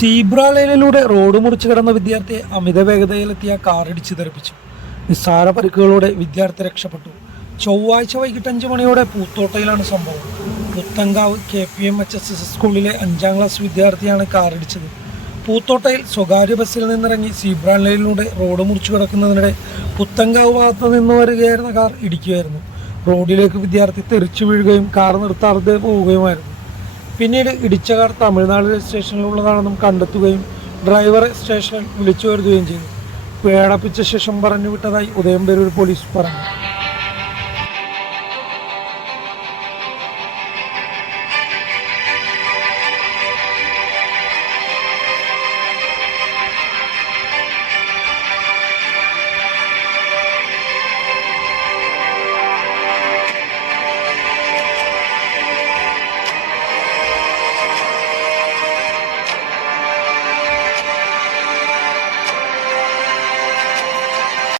Zebra ലൈനിലൂടെ road മുറിച്ച് കിടന്ന വിദ്യാർത്ഥിയെ അമിത വേഗതയിലെത്തിയ ഇടിച്ചു തെറിപ്പിച്ചു. നിസ്സാര പരിക്കുകളോടെ വിദ്യാർത്ഥി രക്ഷപ്പെട്ടു. ചൊവ്വാഴ്ച വൈകിട്ട് അഞ്ച് മണിയോടെ പൂത്തോട്ടയിലാണ് സംഭവം. Puthankavu K P M H S S സ്കൂളിലെ അഞ്ചാം ക്ലാസ് വിദ്യാർത്ഥിയാണ് കാർ ഇടിച്ചത്. പൂത്തോട്ടയിൽ സ്വകാര്യ ബസ്സിൽ നിന്നിറങ്ങി സീബ്ര ലൈനിലൂടെ റോഡ് മുറിച്ചു കിടക്കുന്നതിനിടെ പുത്തങ്കാവ് ഭാഗത്ത് നിന്ന് വരികയായിരുന്ന കാർ ഇടിക്കുകയായിരുന്നു. റോഡിലേക്ക് വിദ്യാർത്ഥി തെറിച്ചു വീഴുകയും കാർ നിർത്താതെ പോവുകയുമായിരുന്നു. പിന്നീട് ഇടിച്ചകാർ തമിഴ്നാട് തമിഴ്നാട് സ്റ്റേഷനിലുള്ളതാണെന്നും കണ്ടെത്തുകയും ഡ്രൈവറെ സ്റ്റേഷനിൽ വിളിച്ചു വരുത്തുകയും ചെയ്തു. പേടപ്പിച്ച ശേഷം പറഞ്ഞു വിട്ടതായി ഉദയംപേരൂർ പോലീസ് പറഞ്ഞു.